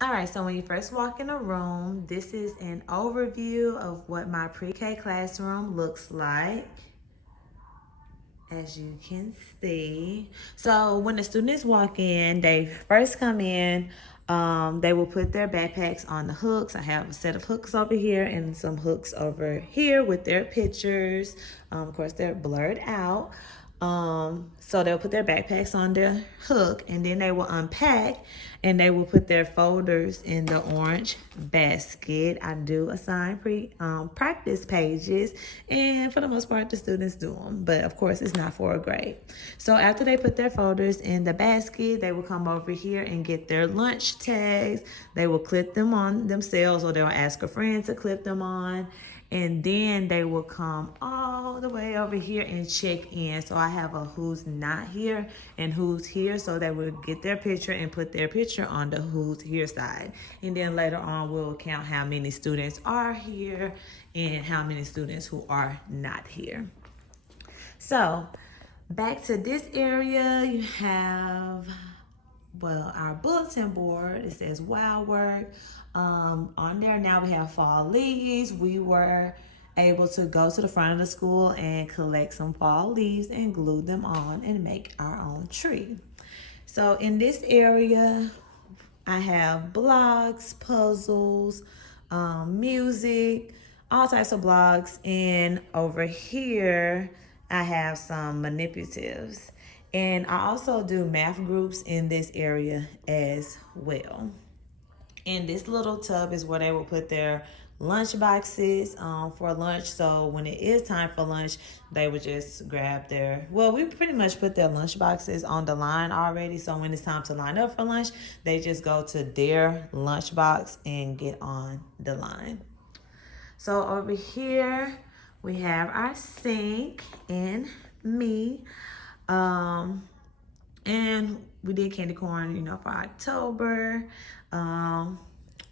All right, so when you first walk in a room, this is an overview of what my pre-K classroom looks like, as you can see. So when the students walk in, they first come in, they will put their backpacks on the hooks. I have a set of hooks over here and some hooks over here with their pictures. Of course, they're blurred out. So they'll put their backpacks on the hook, and then they will unpack and they will put their folders in the orange basket. I do assign practice pages, and for the most part the students do them, but of course it's not for a grade. So after they put their folders in the basket, they will come over here and get their lunch tags. They will clip them on themselves, or they'll ask a friend to clip them on, and then they will come all the way over here and check in. So I have a who's not here and who's here, so they will get their picture and put their picture on the who's here side. And then later on we'll count how many students are here and how many students who are not here. So back to this area, you have, well, our bulletin board. It says wow work. On there now we have fall leaves. We were able to go to the front of the school and collect some fall leaves and glue them on and make our own tree. So in this area, I have blogs, puzzles, music, all types of blogs. And over here, I have some manipulatives. And I also do math groups in this area as well. And this little tub is where they will put their lunch boxes for lunch. So when it is time for lunch, they would just grab their, well, we pretty much put their lunch boxes on the line already. So when it's time to line up for lunch, they just go to their lunch box and get on the line. So over here, we have our sink and me. And we did candy corn, for October.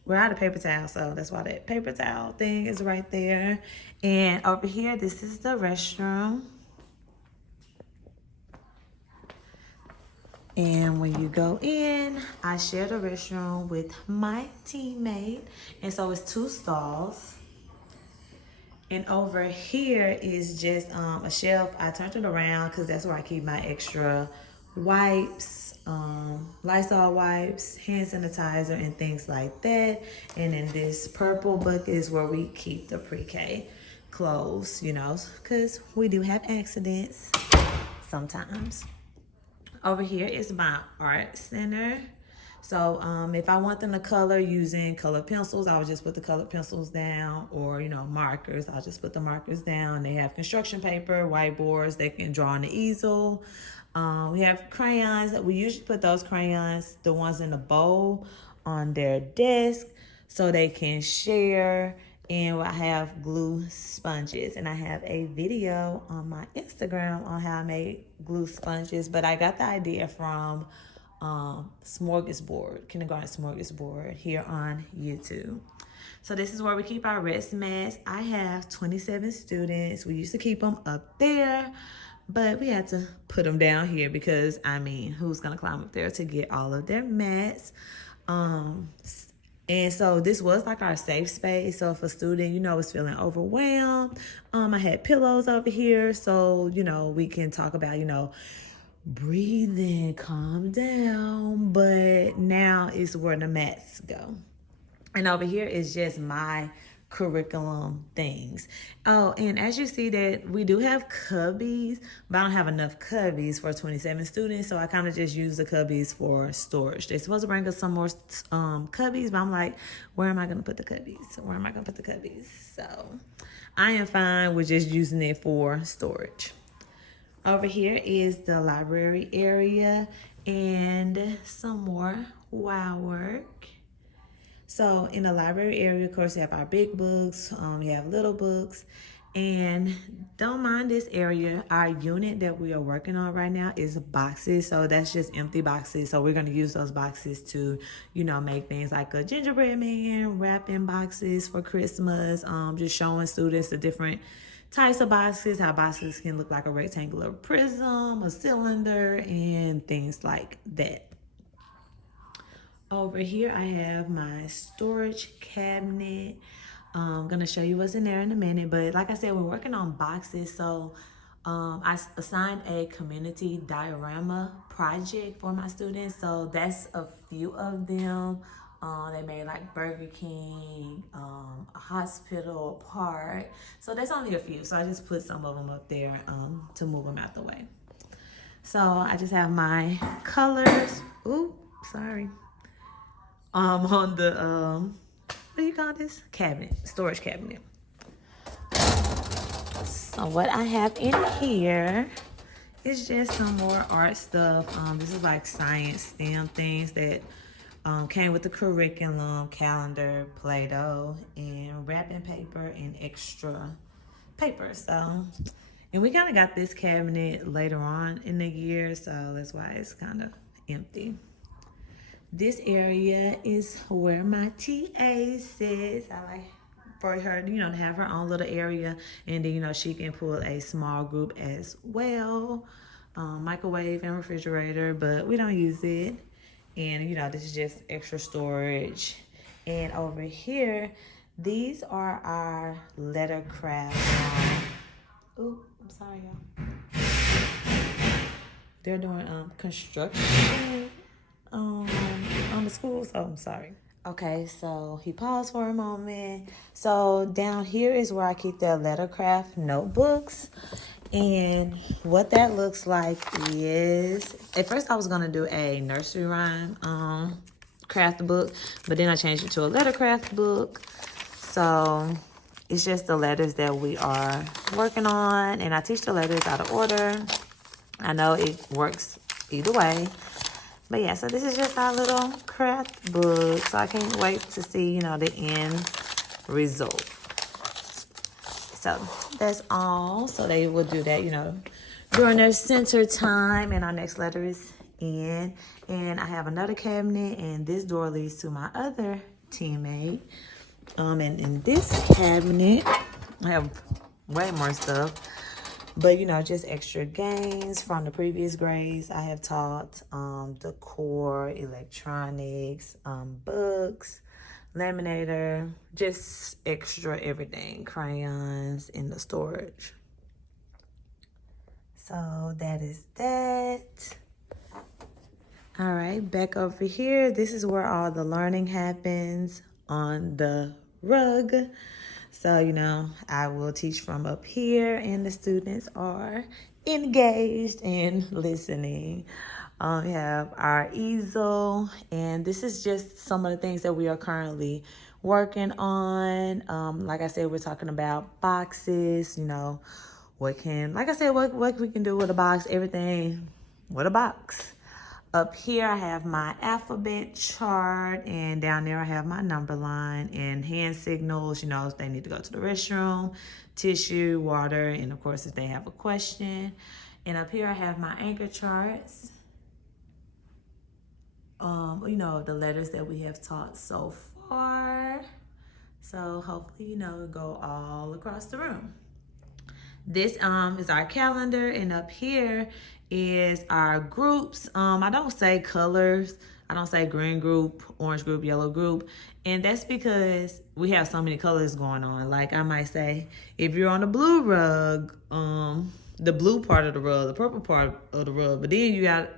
We're out of paper towel, so that's why that paper towel thing is right there. And over here, this is the restroom. And when you go in, I share the restroom with my teammate. And so it's 2 stalls. And over here is just a shelf. I turned it around because that's where I keep my extra wipes, Lysol wipes, hand sanitizer, and things like that. And in this purple bucket is where we keep the pre-K clothes, because we do have accidents sometimes. Over here is my art center. So if I want them to color using colored pencils, I would just put the colored pencils down, or, markers. I'll just put the markers down. They have construction paper, whiteboards. They can draw on the easel. We have crayons. We usually put those crayons, the ones in the bowl, on their desk so they can share. And I have glue sponges, and I have a video on my Instagram on how I made glue sponges, but I got the idea from Kindergarten Smorgasbord here on YouTube. So this is where we keep our rest mats. I have 27 students. We used to keep them up there, but we had to put them down here because, who's gonna climb up there to get all of their mats? And so this was like our safe space. So if a student, is feeling overwhelmed, I had pillows over here. So, we can talk about, breathe in, calm down. But now is where the mats go. And over here is just my curriculum things. Oh, and as you see that we do have cubbies, but I don't have enough cubbies for 27 students, so I kind of just use the cubbies for storage. They're supposed to bring us some more cubbies, but I'm like, where am I going to put the cubbies? Where am I going to put the cubbies? So I am fine with just using it for storage. Over here is the library area and some more wow work. So in the library area, of course, we have our big books, we have little books, and don't mind this area. Our unit that we are working on right now is boxes. So that's just empty boxes. So we're going to use those boxes to, make things like a gingerbread man, wrapping boxes for Christmas, just showing students the different types of boxes, how boxes can look like a rectangular prism, a cylinder, and things like that. Over here, I have my storage cabinet. I'm gonna show you what's in there in a minute, but like I said, we're working on boxes, so I assigned a community diorama project for my students. So that's a few of them. They made like Burger King, a hospital, a park. So that's only a few. So I just put some of them up there to move them out the way. So I just have my colors. Ooh, sorry. On the what do you call this? Cabinet, storage cabinet. So what I have in here is just some more art stuff. This is like science STEM things that came with the curriculum, calendar, Play-Doh, and wrapping paper and extra paper. So, and we kind of got this cabinet later on in the year, so that's why it's kind of empty. This area is where my TA sits. I like for her, to have her own little area, and then, she can pull a small group as well. Microwave and refrigerator, but we don't use it. And, this is just extra storage. And over here, these are our lettercraft. Ooh, I'm sorry, y'all. They're doing construction on the school, so I'm sorry. Okay, so he paused for a moment. So down here is where I keep their lettercraft notebooks. And what that looks like is, at first I was gonna do a nursery rhyme craft book, but then I changed it to a lettercraft book. So it's just the letters that we are working on, and I teach the letters out of order. I know it works either way. But yeah, so this is just our little craft book. So I can't wait to see, the end result. So that's all. So they will do that, during their center time. And our next letter is N. And I have another cabinet, and this door leads to my other teammate. And in this cabinet, I have way more stuff. But, just extra games from the previous grades I have taught. Decor, electronics, books, laminator, just extra everything. Crayons in the storage. So that is that. All right, back over here. This is where all the learning happens on the rug. So, I will teach from up here, and the students are engaged and listening. We have our easel, and this is just some of the things that we are currently working on. Like I said, we're talking about boxes, what we can do with a box, everything with a box. Up here, I have my alphabet chart, and down there I have my number line and hand signals, if they need to go to the restroom, tissue, water, and of course, if they have a question. And up here, I have my anchor charts, the letters that we have taught so far. So hopefully, go all across the room. This is our calendar, and up here is our groups. I don't say colors. I don't say green group, orange group, yellow group. And that's because we have so many colors going on. Like I might say, if you're on the blue rug, the blue part of the rug, the purple part of the rug. But then you got,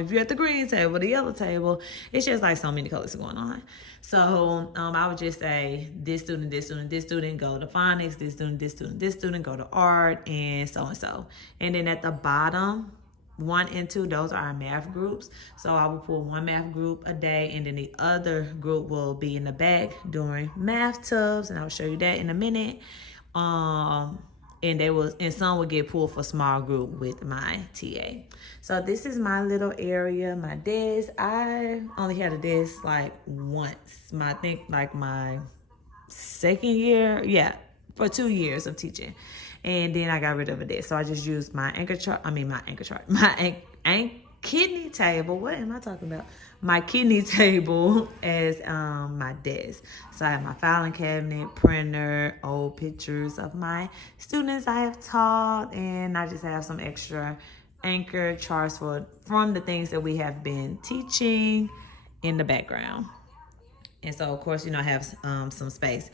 if you're at the green table, the yellow table, it's just like so many colors going on. So I would just say this student, this student, this student, go to phonics, this student, this student, this student, go to art, and so and so. And then at the bottom, 1 and 2, those are our math groups. So I will pull one math group a day, and then the other group will be in the back doing math tubs, and I'll show you that in a minute. And some will get pulled for small group with my TA. So this is my little area, my desk. I only had a desk like once. I think like my second year, for 2 years of teaching. And then I got rid of a desk. So I just used my kidney table. What am I talking about? My kidney table as my desk. So I have my filing cabinet, printer, old pictures of my students I have taught, and I just have some extra anchor charts from the things that we have been teaching. in the background. And so, of course, I have some space.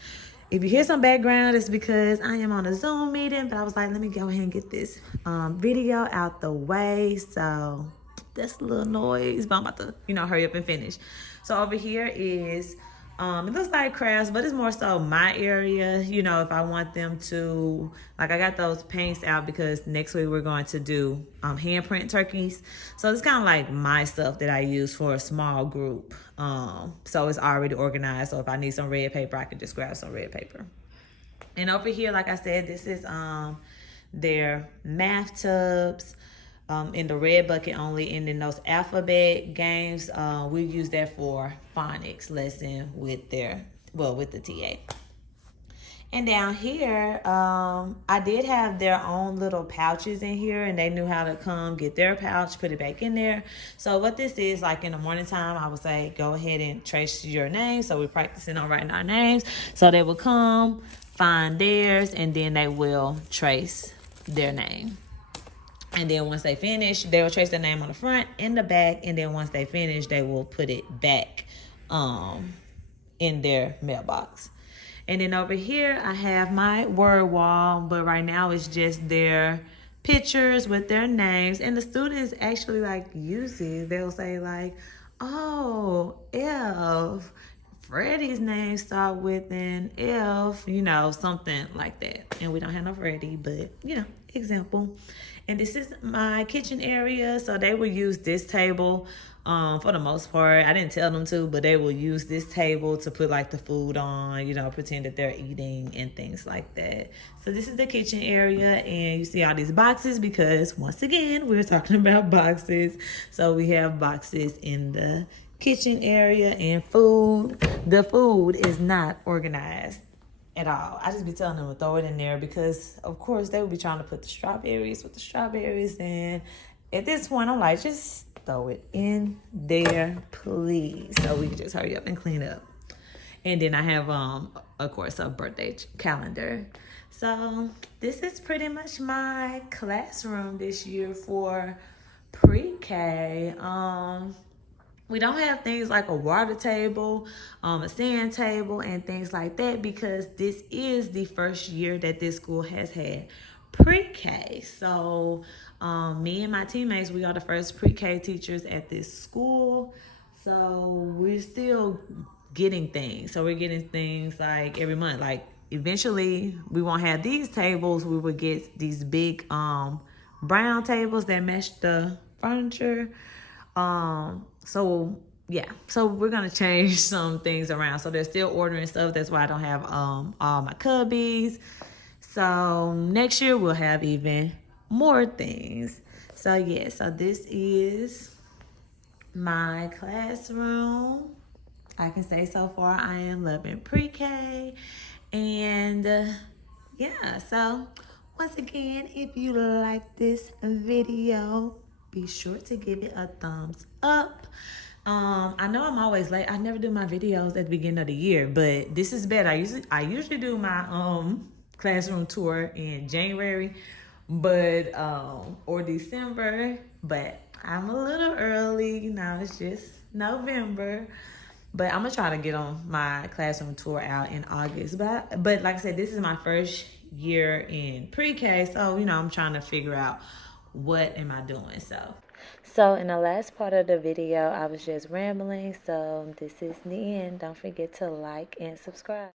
If you hear some background, it's because I am on a Zoom meeting, but I was like, let me go ahead and get this video out the way. So that's a little noise, but I'm about to, hurry up and finish. So over here is, it looks like crafts, but it's more so my area. If I want them to, like, I got those paints out because next week we're going to do handprint turkeys. So it's kind of like my stuff that I use for a small group. So it's already organized. So if I need some red paper, I can just grab some red paper. And over here, like I said, this is their math tubs. In the red bucket only, and then those alphabet games, we use that for phonics lesson with the TA. And down here, I did have their own little pouches in here, and they knew how to come get their pouch, put it back in there. So what this is, like in the morning time, I would say, go ahead and trace your name. So we're practicing on writing our names. So they will come, find theirs, and then they will trace their name. And then once they finish, they will trace their name on the front and the back. And then once they finish, they will put it back in their mailbox. And then over here, I have my word wall. But right now, it's just their pictures with their names. And the students actually use it. They'll say oh, F. Freddie's name start with an F, something like that. And we don't have no Freddie, but, example. And this is my kitchen area. So they will use this table for the most part. I didn't tell them to, but they will use this table to put the food on, pretend that they're eating and things like that. So this is the kitchen area, and you see all these boxes because once again, we're talking about boxes. So we have boxes in the kitchen area and food. The food is not organized at all. I just be telling them to throw it in there because, of course, they would be trying to put the strawberries with the strawberries. And at this point, I'm like, just throw it in there, please, so we can just hurry up and clean up. And then I have, of course, a birthday calendar. So this is pretty much my classroom this year for pre-K. We don't have things like a water table, a sand table, and things like that because this is the first year that this school has had pre-K. So me and my teammates, we are the first pre-K teachers at this school. So we're still getting things. So we're getting things every month. Eventually, we won't have these tables. We will get these big brown tables that match the furniture. So we're gonna change some things around. So they're still ordering stuff. That's why I don't have all my cubbies. So next year we'll have even more things. So so this is my classroom. I can say so far I am loving pre-K. And so once again, if you like this video, be sure to give it a thumbs up. I know I'm always late. I never do my videos at the beginning of the year, but this is better. I usually do my classroom tour in January, but or December, but I'm a little early. It's just November. But I'm gonna try to get on my classroom tour out in August. But like I said, this is my first year in pre-K, so I'm trying to figure out what am I doing. So in the last part of the video, I was just rambling. So this is the end. Don't forget to like and subscribe.